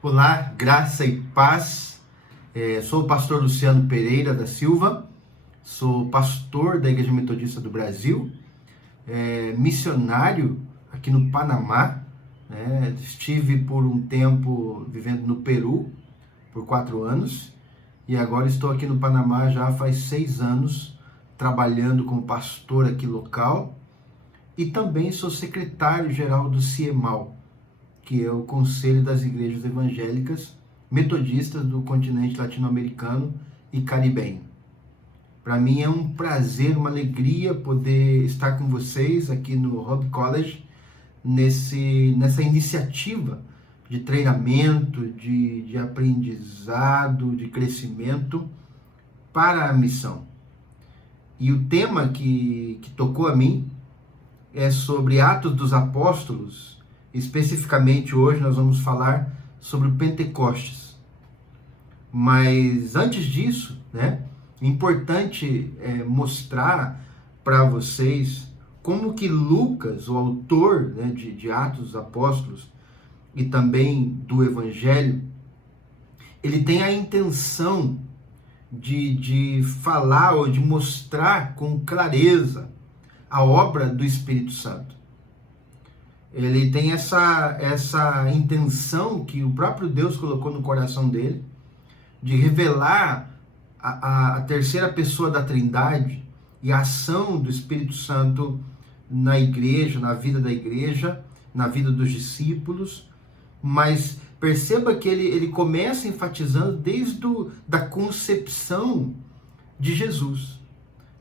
Olá, graça e paz. Sou o pastor Luciano Pereira da Silva, sou pastor da Igreja Metodista do Brasil, missionário aqui no Panamá, né? Estive por um tempo vivendo no Peru, por 4 anos, e agora estou aqui no Panamá já faz 6 anos, trabalhando como pastor aqui local, e também sou secretário-geral do CIEMAL, que é o Conselho das Igrejas Evangélicas Metodistas do continente latino-americano e caribenho. Para mim é um prazer, uma alegria poder estar com vocês aqui no Hub College, nessa iniciativa de treinamento, de aprendizado, de crescimento para a missão. E o tema que tocou a mim é sobre Atos dos Apóstolos. Especificamente hoje nós vamos falar sobre o Pentecostes. Mas antes disso, né, é importante mostrar para vocês como que Lucas, o autor, né, de Atos dos Apóstolos e também do Evangelho, ele tem a intenção de falar ou de mostrar com clareza a obra do Espírito Santo. Ele tem essa intenção que o próprio Deus colocou no coração dele, de revelar a terceira pessoa da Trindade e a ação do Espírito Santo na igreja, na vida da igreja, na vida dos discípulos. Mas perceba que ele começa enfatizando desde da concepção de Jesus,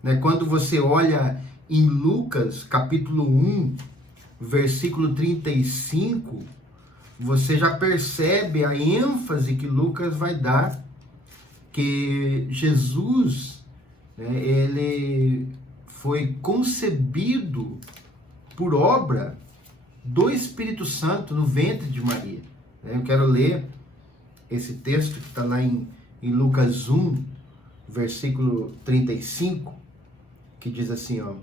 né? Quando você olha em Lucas, capítulo 1, versículo 35, você já percebe a ênfase que Lucas vai dar, que Jesus, né, ele foi concebido por obra do Espírito Santo no ventre de Maria. Eu quero ler esse texto que está lá em Lucas 1, versículo 35, que diz assim, ó,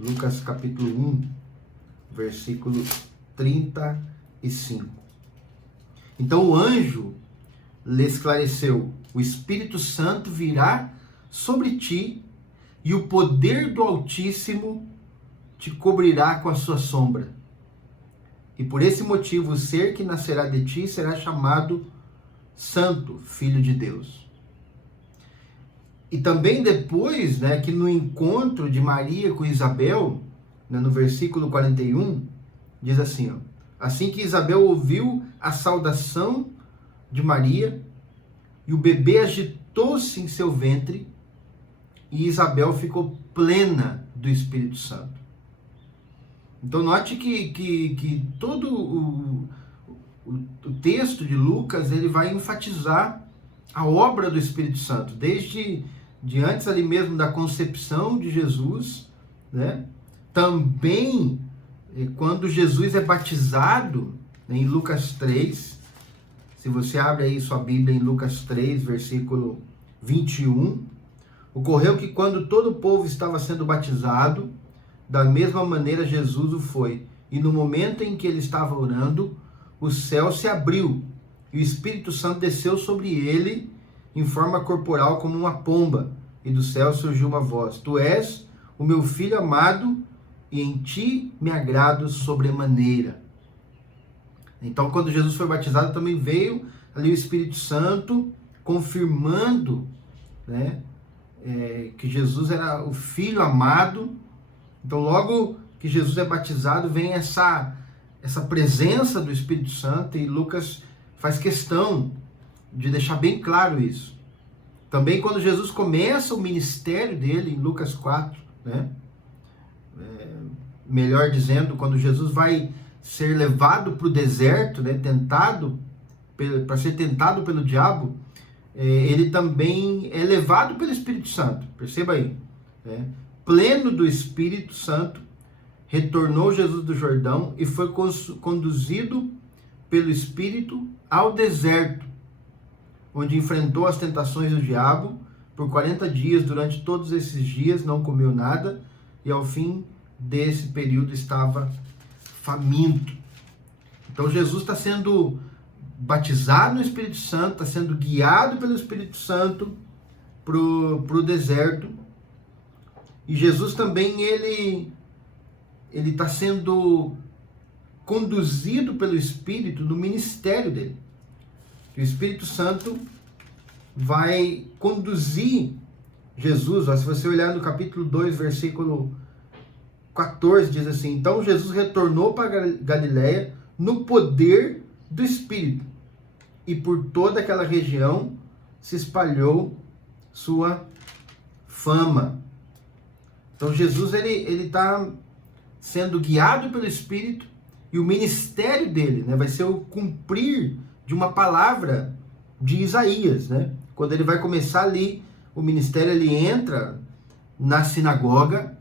Lucas capítulo 1, versículo 35. Então o anjo lhe esclareceu: o Espírito Santo virá sobre ti e o poder do Altíssimo te cobrirá com a sua sombra. E por esse motivo o ser que nascerá de ti será chamado Santo, Filho de Deus. E também depois, né, que no encontro de Maria com Isabel, né, no versículo 41, diz assim, ó, assim que Isabel ouviu a saudação de Maria, e o bebê agitou-se em seu ventre, e Isabel ficou plena do Espírito Santo. Então note que todo o texto de Lucas, ele vai enfatizar a obra do Espírito Santo, desde antes ali mesmo da concepção de Jesus, né? Também quando Jesus é batizado, né, em Lucas 3, se você abre aí sua Bíblia em Lucas 3, versículo 21, ocorreu que quando todo o povo estava sendo batizado, da mesma maneira Jesus o foi, e no momento em que ele estava orando, o céu se abriu, e o Espírito Santo desceu sobre ele em forma corporal como uma pomba, e do céu surgiu uma voz: tu és o meu filho amado, e em ti me agrado sobremaneira. Então, quando Jesus foi batizado, também veio ali o Espírito Santo, confirmando, né, que Jesus era o filho amado. Então, logo que Jesus é batizado, vem essa presença do Espírito Santo, e Lucas faz questão de deixar bem claro isso. Também quando Jesus começa o ministério dele, em Lucas 4, né? Melhor dizendo, quando Jesus vai ser levado para o deserto, né? Para ser tentado pelo diabo, ele também é levado pelo Espírito Santo. Perceba aí, né? Pleno do Espírito Santo, retornou Jesus do Jordão e foi conduzido pelo Espírito ao deserto, onde enfrentou as tentações do diabo por 40 dias. Durante todos esses dias não comeu nada, e ao fim desse período estava faminto. Então Jesus está sendo batizado no Espírito Santo, está sendo guiado pelo Espírito Santo para o deserto. E Jesus também, ele está sendo conduzido pelo Espírito no ministério dele. O Espírito Santo vai conduzir Jesus. Ó, se você olhar no capítulo 2, versículo 14, diz assim: então Jesus retornou para Galiléia no poder do Espírito, e por toda aquela região se espalhou sua fama. Então Jesus ele está sendo guiado pelo Espírito, e o ministério dele, né, vai ser o cumprir de uma palavra de Isaías, né? Quando ele vai começar ali o ministério, ele entra na sinagoga,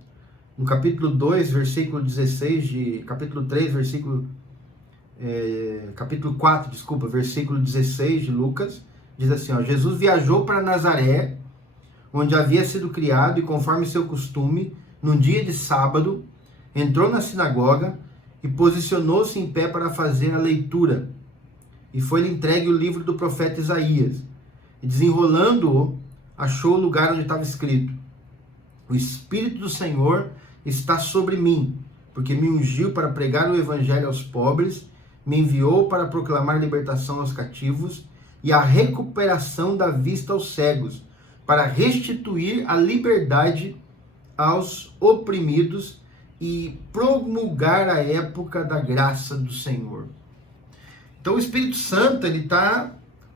no capítulo 2, versículo 16 de capítulo 3, capítulo 4, desculpa, versículo 16 de Lucas, diz assim, ó: Jesus viajou para Nazaré, onde havia sido criado, e conforme seu costume, num dia de sábado, entrou na sinagoga e posicionou-se em pé para fazer a leitura. E foi-lhe entregue o livro do profeta Isaías. E desenrolando-o, achou o lugar onde estava escrito: o Espírito do Senhor está sobre mim, porque me ungiu para pregar o evangelho aos pobres, me enviou para proclamar libertação aos cativos e a recuperação da vista aos cegos, para restituir a liberdade aos oprimidos e promulgar a época da graça do Senhor. Então o Espírito Santo está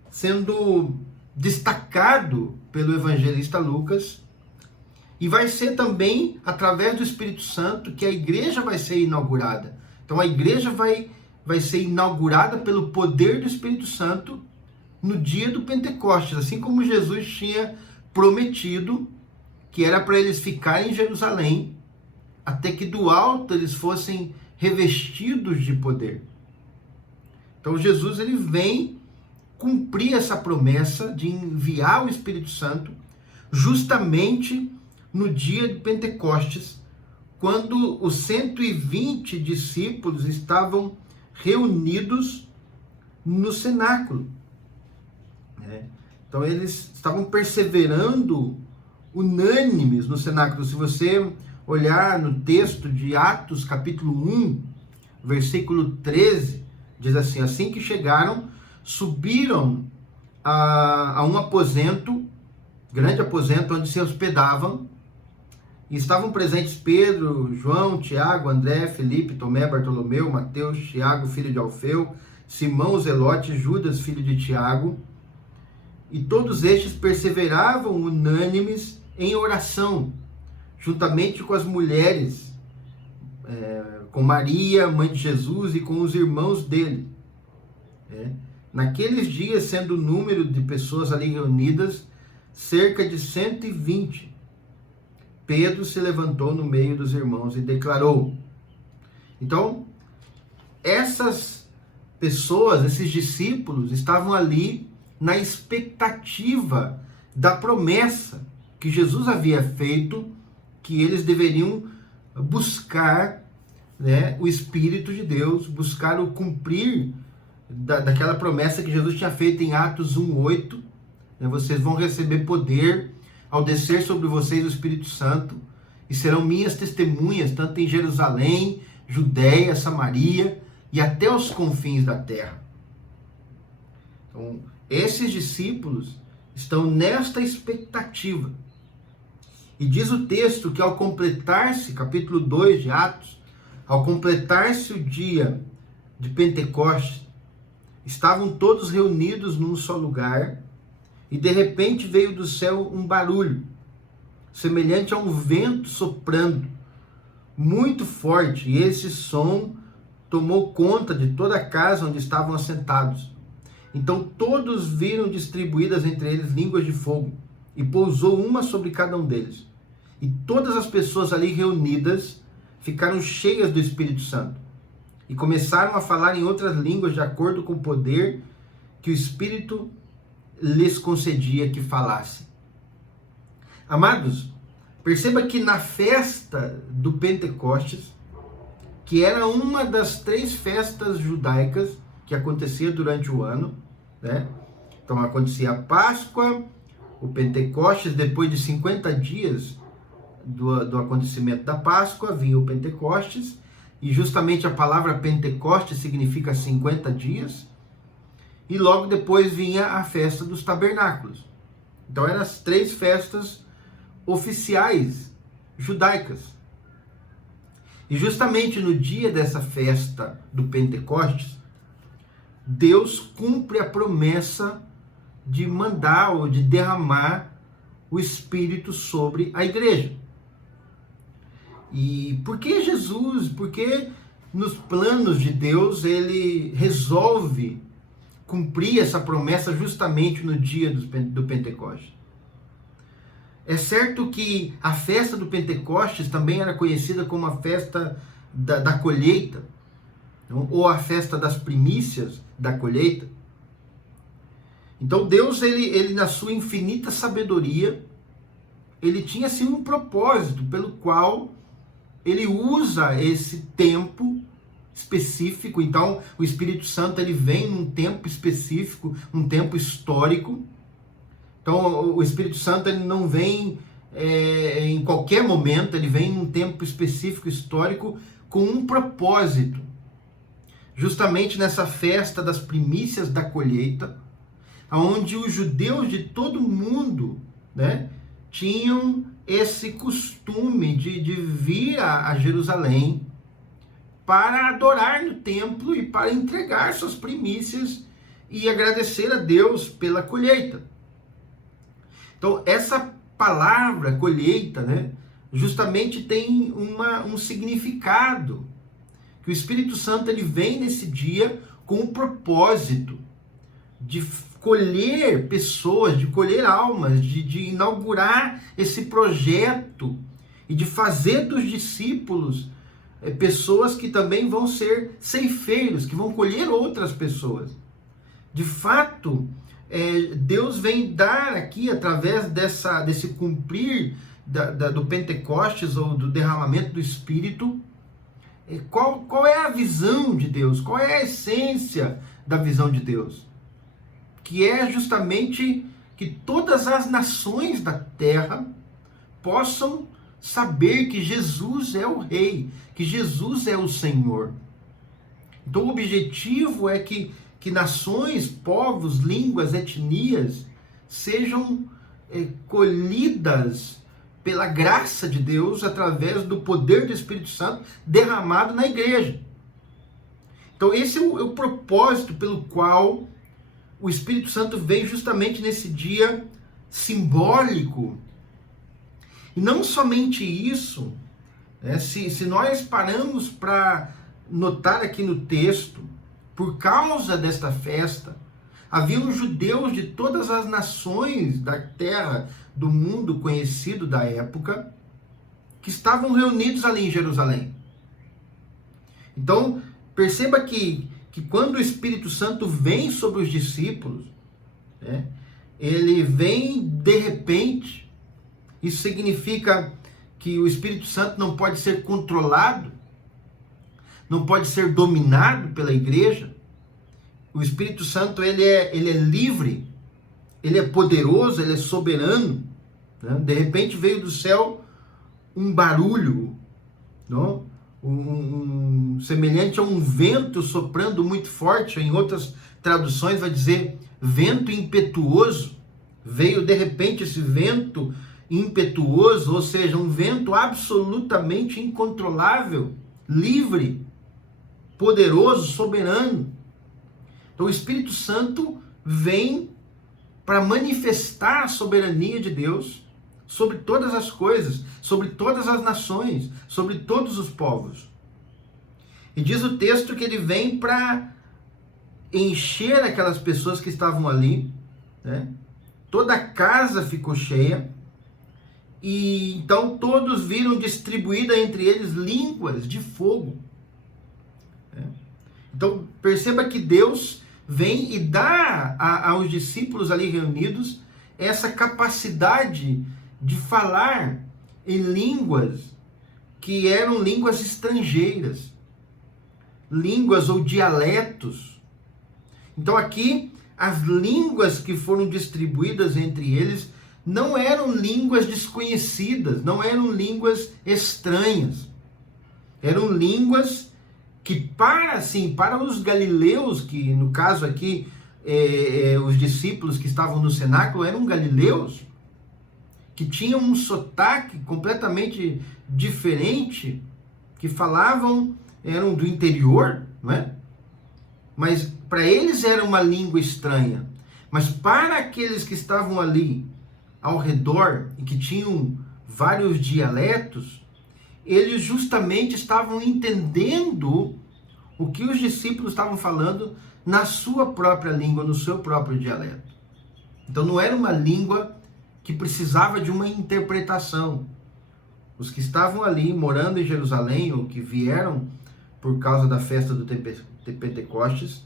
sendo destacado pelo evangelista Lucas, e vai ser também através do Espírito Santo que a igreja vai ser inaugurada. Então a igreja vai ser inaugurada pelo poder do Espírito Santo no dia do Pentecostes, assim como Jesus tinha prometido que era para eles ficarem em Jerusalém, até que do alto eles fossem revestidos de poder. Então Jesus ele vem cumprir essa promessa de enviar o Espírito Santo justamente no dia de Pentecostes, quando os 120 discípulos estavam reunidos no cenáculo. Então eles estavam perseverando unânimes no cenáculo. Se você olhar no texto de Atos, capítulo 1, versículo 13, diz assim: assim que chegaram, subiram a um aposento, grande aposento, onde se hospedavam, e estavam presentes Pedro, João, Tiago, André, Felipe, Tomé, Bartolomeu, Mateus, Tiago, filho de Alfeu, Simão Zelote, Judas, filho de Tiago, e todos estes perseveravam unânimes em oração, juntamente com as mulheres, com Maria, mãe de Jesus, e com os irmãos dele. Naqueles dias, sendo o número de pessoas ali reunidas cerca de 120, Pedro se levantou no meio dos irmãos e declarou. Então, essas pessoas, esses discípulos, estavam ali na expectativa da promessa que Jesus havia feito, que eles deveriam buscar, né, o Espírito de Deus, buscar o cumprir daquela promessa que Jesus tinha feito em Atos 1:8, né, vocês vão receber poder ao descer sobre vocês o Espírito Santo, e serão minhas testemunhas, tanto em Jerusalém, Judéia, Samaria e até os confins da terra. Então, esses discípulos estão nesta expectativa. E diz o texto que ao completar-se, capítulo 2 de Atos, ao completar-se o dia de Pentecostes, estavam todos reunidos num só lugar, e de repente veio do céu um barulho, semelhante a um vento soprando, muito forte, e esse som tomou conta de toda a casa onde estavam assentados. Então todos viram distribuídas entre eles línguas de fogo, e pousou uma sobre cada um deles. E todas as pessoas ali reunidas ficaram cheias do Espírito Santo, e começaram a falar em outras línguas de acordo com o poder que o Espírito lhes concedia que falasse. Amados, perceba que na festa do Pentecostes, que era uma das 3 festas judaicas que acontecia durante o ano, né? Então acontecia a Páscoa, o Pentecostes, depois de 50 dias do acontecimento da Páscoa, vinha o Pentecostes, e justamente a palavra Pentecostes significa 50 dias, e logo depois vinha a festa dos tabernáculos. Então eram as 3 festas oficiais judaicas. E justamente no dia dessa festa do Pentecostes, Deus cumpre a promessa de mandar ou de derramar o Espírito sobre a igreja. E por que Jesus, por que nos planos de Deus ele resolve cumprir essa promessa justamente no dia do Pentecostes? É certo que a festa do Pentecostes também era conhecida como a festa da colheita, ou a festa das primícias da colheita. Então Deus, ele na sua infinita sabedoria, ele tinha assim um propósito pelo qual ele usa esse tempo específico. Então o Espírito Santo ele vem num tempo específico, um tempo histórico. Então o Espírito Santo ele não vem em qualquer momento, ele vem num tempo específico, histórico, com um propósito. Justamente nessa festa das primícias da colheita, onde os judeus de todo o mundo, né, tinham esse costume de vir a Jerusalém para adorar no templo e para entregar suas primícias e agradecer a Deus pela colheita. Então, essa palavra colheita, né, justamente tem um significado, que o Espírito Santo ele vem nesse dia com o propósito de colher pessoas, de colher almas, de inaugurar esse projeto e de fazer dos discípulos pessoas que também vão ser ceifeiros, que vão colher outras pessoas. De fato, Deus vem dar aqui, através desse cumprir do Pentecostes, ou do derramamento do Espírito, qual é a visão de Deus, qual é a essência da visão de Deus, que é justamente que todas as nações da terra possam saber que Jesus é o Rei, que Jesus é o Senhor. Então o objetivo é que nações, povos, línguas, etnias sejam colhidas pela graça de Deus através do poder do Espírito Santo derramado na igreja. Então esse é o propósito pelo qual o Espírito Santo vem justamente nesse dia simbólico. E não somente isso, se nós paramos para notar aqui no texto, por causa desta festa, haviam judeus de todas as nações da terra, do mundo conhecido da época, que estavam reunidos ali em Jerusalém. Então, perceba que quando o Espírito Santo vem sobre os discípulos, ele vem de repente. Isso significa que o Espírito Santo não pode ser controlado, não pode ser dominado pela igreja. O Espírito Santo ele é livre, ele é poderoso, ele é soberano. Né? De repente veio do céu um barulho, não? Semelhante a um vento soprando muito forte. Em outras traduções vai dizer vento impetuoso. Veio de repente esse vento impetuoso, ou seja, um vento absolutamente incontrolável, livre, poderoso, soberano. Então o Espírito Santo vem para manifestar a soberania de Deus sobre todas as coisas, sobre todas as nações, sobre todos os povos. E diz o texto que ele vem para encher aquelas pessoas que estavam ali, né? Toda a casa ficou cheia, e então todos viram distribuída entre eles línguas de fogo. Então perceba que Deus vem e dá aos discípulos ali reunidos essa capacidade de falar em línguas que eram línguas estrangeiras. línguas ou dialetos. Então aqui, as línguas que foram distribuídas entre eles não eram línguas desconhecidas, não eram línguas estranhas. Eram línguas que para os galileus, que no caso aqui, os discípulos que estavam no cenáculo eram galileus, que tinham um sotaque completamente diferente, que falavam, eram do interior, não é? Mas para eles era uma língua estranha. Mas para aqueles que estavam ali ao redor e que tinham vários dialetos, eles justamente estavam entendendo o que os discípulos estavam falando na sua própria língua, no seu próprio dialeto. Então não era uma língua que precisava de uma interpretação. Os que estavam ali morando em Jerusalém, ou que vieram por causa da festa do Pentecostes,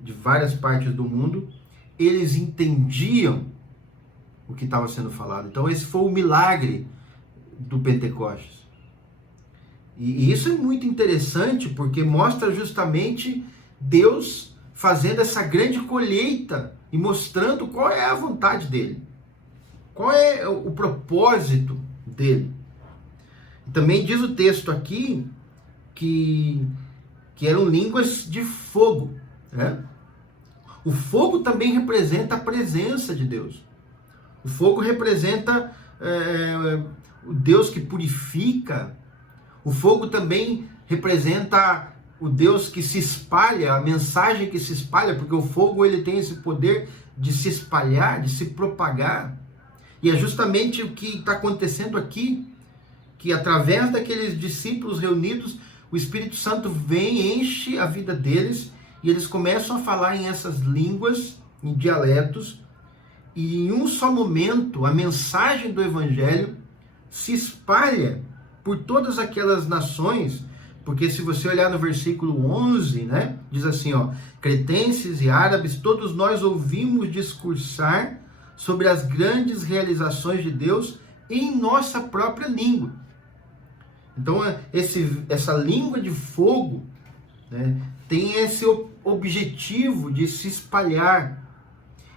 de várias partes do mundo, eles entendiam o que estava sendo falado. Então esse foi o milagre do Pentecostes. E isso é muito interessante, porque mostra justamente Deus fazendo essa grande colheita e mostrando qual é a vontade dele, qual é o propósito dele. Também diz o texto aqui que eram línguas de fogo, né? O fogo também representa a presença de Deus. O fogo representa o Deus que purifica. O fogo também representa o Deus que se espalha, a mensagem que se espalha, porque o fogo ele tem esse poder de se espalhar, de se propagar. E é justamente o que está acontecendo aqui, que através daqueles discípulos reunidos, o Espírito Santo vem, enche a vida deles, e eles começam a falar em essas línguas, em dialetos, e em um só momento a mensagem do Evangelho se espalha por todas aquelas nações, porque se você olhar no versículo 11, né, diz assim, ó, cretenses e árabes, todos nós ouvimos discursar sobre as grandes realizações de Deus em nossa própria língua. Então, essa língua de fogo, né, tem esse objetivo de se espalhar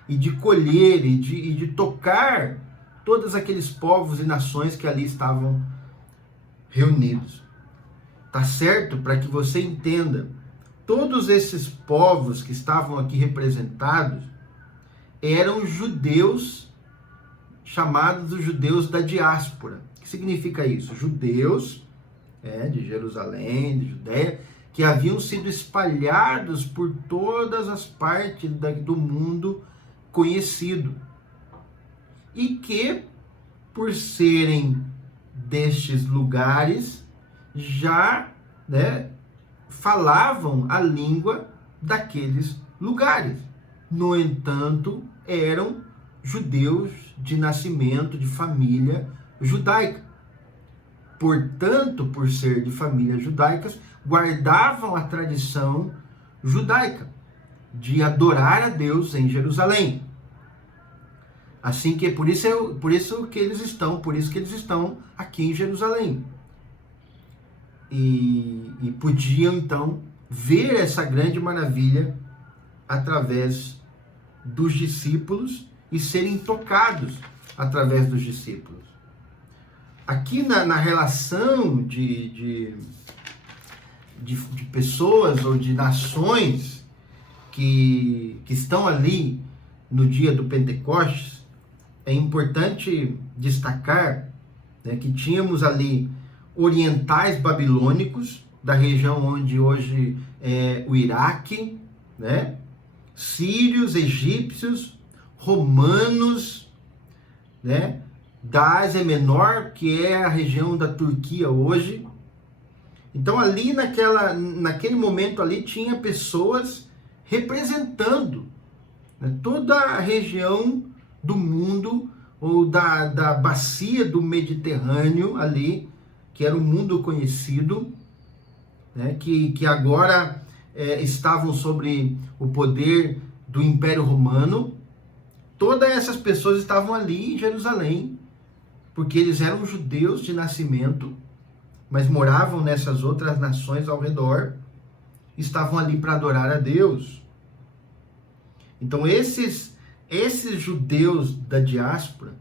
e de colher e de tocar todos aqueles povos e nações que ali estavam reunidos. Tá certo? Para que você entenda, todos esses povos que estavam aqui representados eram judeus, chamados os judeus da diáspora. O que significa isso? Judeus de Jerusalém, de Judéia, que haviam sido espalhados por todas as partes do mundo conhecido. E que, por serem destes lugares, já falavam a língua daqueles lugares. No entanto, eram judeus de nascimento, de família judaica. Portanto, por ser de famílias judaicas, guardavam a tradição judaica de adorar a Deus em Jerusalém. Assim que por isso que eles estão aqui em Jerusalém. E podiam então ver essa grande maravilha através dos discípulos e serem tocados através dos discípulos. Aqui na relação de pessoas ou de nações que estão ali no dia do Pentecostes, é importante destacar, né, que tínhamos ali orientais babilônicos, da região onde hoje é o Iraque, né, sírios, egípcios, romanos, né, da Ásia Menor, que é a região da Turquia hoje. Então ali naquele momento ali tinha pessoas representando, né, toda a região do mundo, ou da bacia do Mediterrâneo ali, que era o mundo conhecido, né, que agora estavam sobre o poder do Império Romano. Todas essas pessoas estavam ali em Jerusalém, porque eles eram judeus de nascimento, mas moravam nessas outras nações ao redor, estavam ali para adorar a Deus. Então esses judeus da diáspora,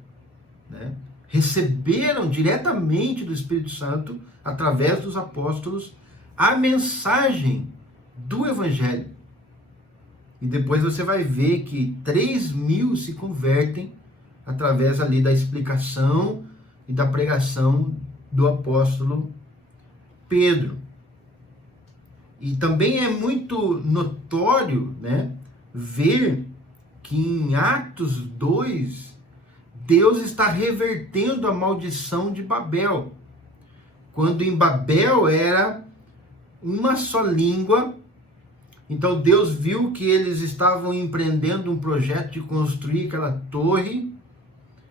né, receberam diretamente do Espírito Santo, através dos apóstolos, a mensagem do Evangelho. E depois você vai ver que 3.000 se convertem através ali da explicação e da pregação do apóstolo Pedro. E também é muito notório, né, ver que em Atos 2, Deus está revertendo a maldição de Babel. Quando em Babel era uma só língua, então Deus viu que eles estavam empreendendo um projeto de construir aquela torre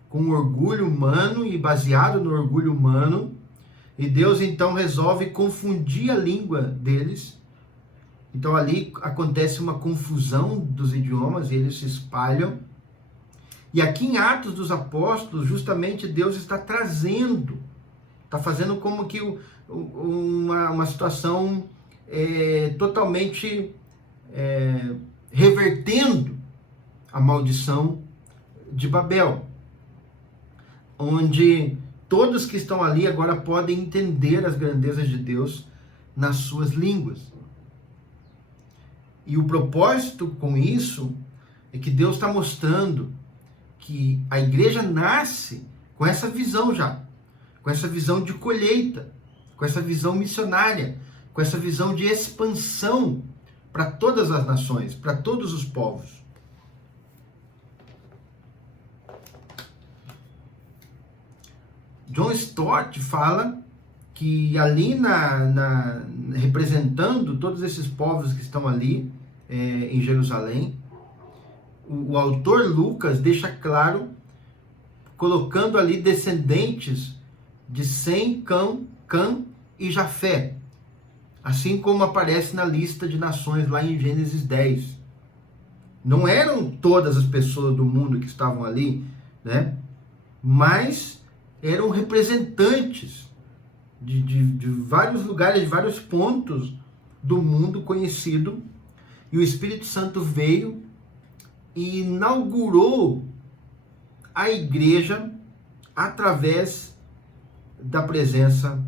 com orgulho humano e baseado no orgulho humano, e Deus então resolve confundir a língua deles. Então ali acontece uma confusão dos idiomas e eles se espalham. E aqui em Atos dos Apóstolos, justamente Deus está trazendo, está fazendo como que uma situação totalmente revertendo a maldição de Babel, onde todos que estão ali agora podem entender as grandezas de Deus nas suas línguas. E o propósito com isso é que Deus está mostrando que a igreja nasce com essa visão já, com essa visão de colheita, com essa visão missionária, com essa visão de expansão para todas as nações, para todos os povos. John Stott fala que ali representando todos esses povos que estão ali em Jerusalém, o autor Lucas deixa claro, colocando ali descendentes de Sem, Cã e Jafé, assim como aparece na lista de nações lá em Gênesis 10. Não eram todas as pessoas do mundo que estavam ali, né? Mas eram representantes de vários lugares, de vários pontos do mundo conhecido, e o Espírito Santo veio e inaugurou a igreja através da presença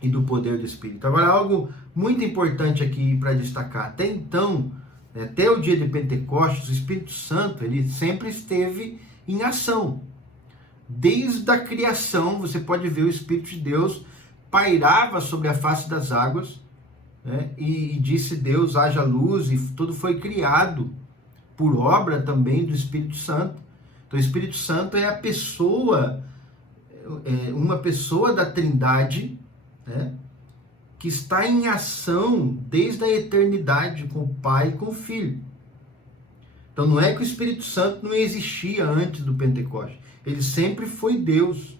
e do poder do Espírito. Agora, algo muito importante aqui para destacar. Até então, até o dia de Pentecostes, o Espírito Santo ele sempre esteve em ação. Desde a criação, você pode ver o Espírito de Deus pairava sobre a face das águas, né? E disse Deus, haja luz, e tudo foi criado por obra também do Espírito Santo. Então o Espírito Santo é a pessoa, uma pessoa da Trindade, né, que está em ação desde a eternidade com o Pai e com o Filho. Então não é que o Espírito Santo não existia antes do Pentecostes, ele sempre foi Deus.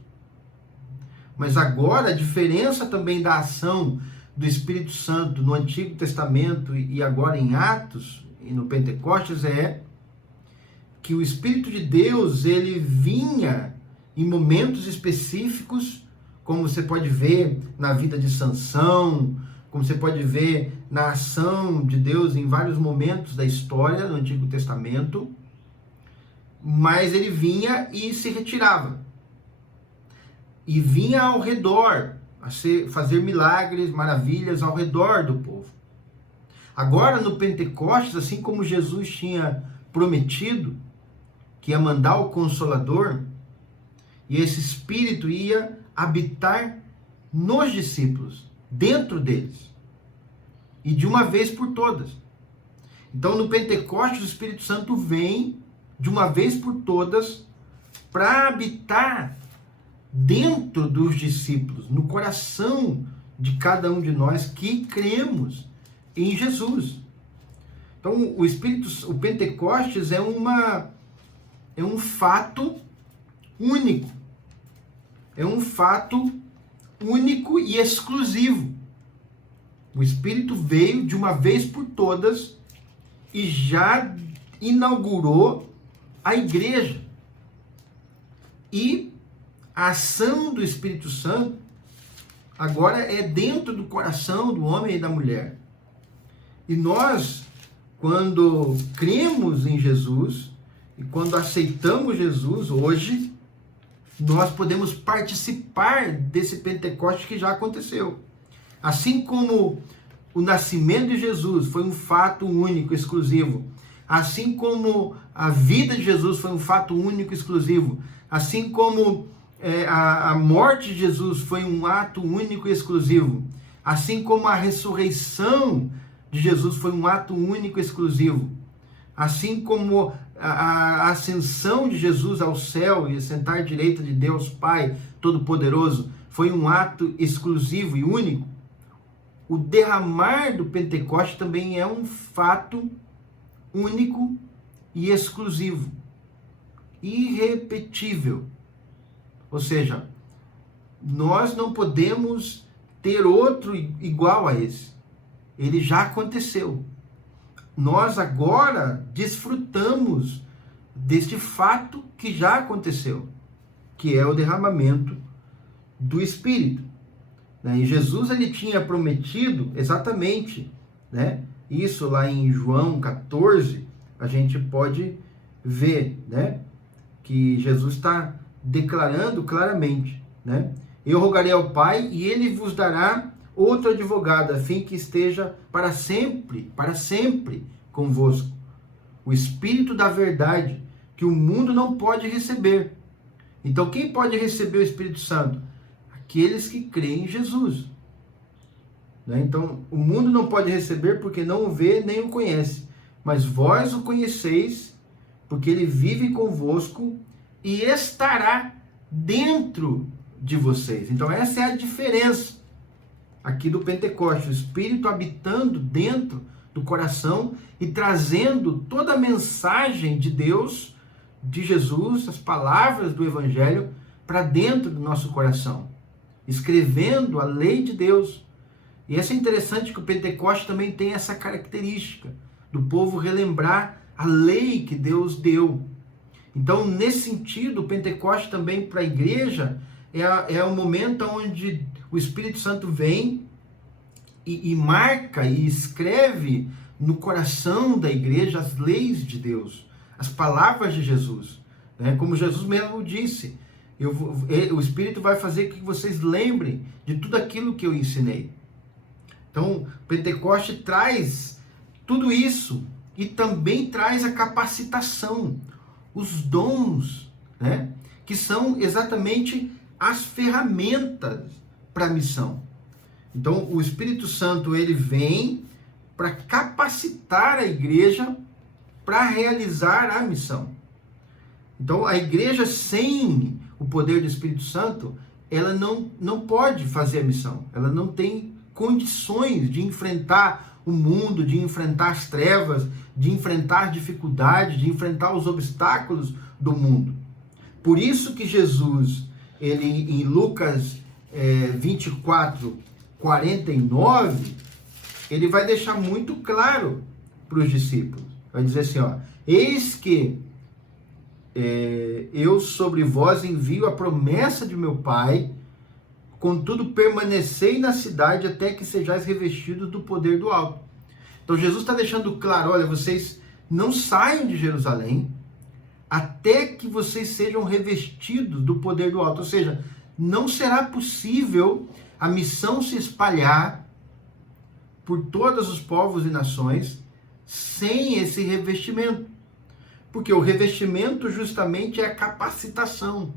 Mas agora a diferença também da ação do Espírito Santo no Antigo Testamento e agora em Atos e no Pentecostes é que o Espírito de Deus ele vinha em momentos específicos, como você pode ver na vida de Sansão, como você pode ver na ação de Deus em vários momentos da história do Antigo Testamento, mas ele vinha e se retirava. E vinha ao redor, fazer milagres, maravilhas ao redor do povo. Agora no Pentecostes, assim como Jesus tinha prometido que ia mandar o Consolador, e esse Espírito ia habitar nos discípulos, dentro deles, e de uma vez por todas. Então no Pentecostes o Espírito Santo vem de uma vez por todas para habitar dentro dos discípulos, no coração de cada um de nós que cremos em Jesus. Então o Pentecostes é um fato único. É um fato único e exclusivo. O Espírito veio de uma vez por todas e já inaugurou a igreja. E a ação do Espírito Santo agora é dentro do coração do homem e da mulher. E nós, quando cremos em Jesus e quando aceitamos Jesus hoje, nós podemos participar desse Pentecoste que já aconteceu. Assim como o nascimento de Jesus foi um fato único, exclusivo, assim como a vida de Jesus foi um fato único, exclusivo, assim como a morte de Jesus foi um ato único e exclusivo, assim como a ressurreição de Jesus foi um ato único e exclusivo, assim como a ascensão de Jesus ao céu e sentar à direita de Deus Pai Todo-Poderoso foi um ato exclusivo e único, o derramar do Pentecoste também é um fato único e exclusivo, irrepetível. Ou seja, nós não podemos ter outro igual a esse. Ele já aconteceu. Nós agora desfrutamos deste fato que já aconteceu, que é o derramamento do Espírito. E Jesus ele tinha prometido exatamente, isso lá em João 14, a gente pode ver, que Jesus está declarando claramente, eu rogarei ao Pai e ele vos dará outro advogado, a fim que esteja para sempre convosco. O Espírito da verdade, que o mundo não pode receber. Então, quem pode receber o Espírito Santo? Aqueles que creem em Jesus. Então, o mundo não pode receber porque não o vê nem o conhece. Mas vós o conheceis, porque ele vive convosco e estará dentro de vocês. Então, essa é a diferença aqui do Pentecoste, o Espírito habitando dentro do coração e trazendo toda a mensagem de Deus, de Jesus, as palavras do Evangelho, para dentro do nosso coração, escrevendo a lei de Deus. E é interessante que o Pentecoste também tem essa característica, do povo relembrar a lei que Deus deu. Então, nesse sentido, o Pentecoste também para a igreja é o momento onde o Espírito Santo vem e marca e escreve no coração da igreja as leis de Deus, as palavras de Jesus. Como Jesus mesmo disse, o Espírito vai fazer que vocês lembrem de tudo aquilo que eu ensinei. Então, Pentecoste traz tudo isso e também traz a capacitação, os dons, que são exatamente as ferramentas para a missão. Então, o Espírito Santo ele vem para capacitar a igreja para realizar a missão. Então, a igreja sem o poder do Espírito Santo, ela não pode fazer a missão. Ela não tem condições de enfrentar o mundo, de enfrentar as trevas, de enfrentar dificuldades, de enfrentar os obstáculos do mundo. Por isso que Jesus, ele em Lucas 24, 49, ele vai deixar muito claro para os discípulos. Vai dizer assim, eis que eu sobre vós envio a promessa de meu Pai, contudo permanecei na cidade até que sejais revestidos do poder do alto. Então Jesus está deixando claro, olha, vocês não saiam de Jerusalém até que vocês sejam revestidos do poder do alto. Ou seja, não será possível a missão se espalhar por todos os povos e nações sem esse revestimento. Porque o revestimento justamente é a capacitação.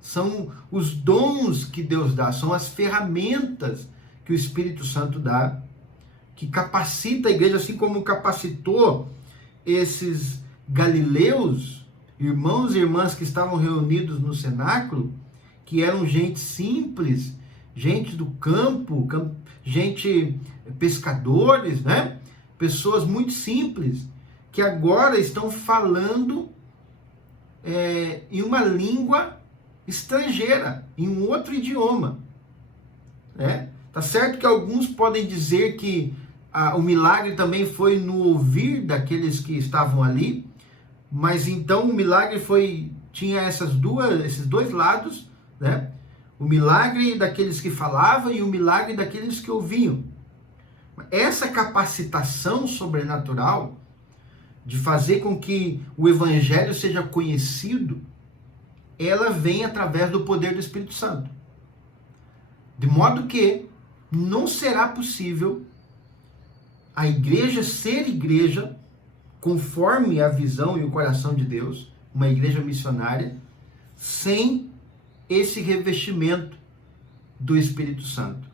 São os dons que Deus dá, são as ferramentas que o Espírito Santo dá, que capacita a igreja, assim como capacitou esses galileus, irmãos e irmãs que estavam reunidos no cenáculo, que eram gente simples, gente do campo, gente pescadores, pessoas muito simples, que agora estão falando em uma língua estrangeira, em um outro idioma. Tá certo que alguns podem dizer que o milagre também foi no ouvir daqueles que estavam ali, mas então o milagre tinha esses dois lados, O milagre daqueles que falavam e o milagre daqueles que ouviam. Essa capacitação sobrenatural de fazer com que o evangelho seja conhecido, ela vem através do poder do Espírito Santo. De modo que não será possível a igreja ser igreja conforme a visão e o coração de Deus, uma igreja missionária, sem esse revestimento do Espírito Santo.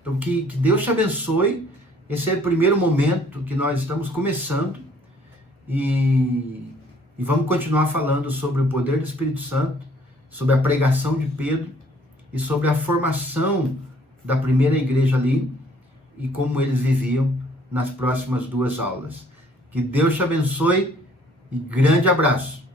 Então, que Deus te abençoe. Esse é o primeiro momento que nós estamos começando e vamos continuar falando sobre o poder do Espírito Santo, sobre a pregação de Pedro e sobre a formação da primeira igreja ali e como eles viviam nas próximas 2 aulas. Que Deus te abençoe e grande abraço.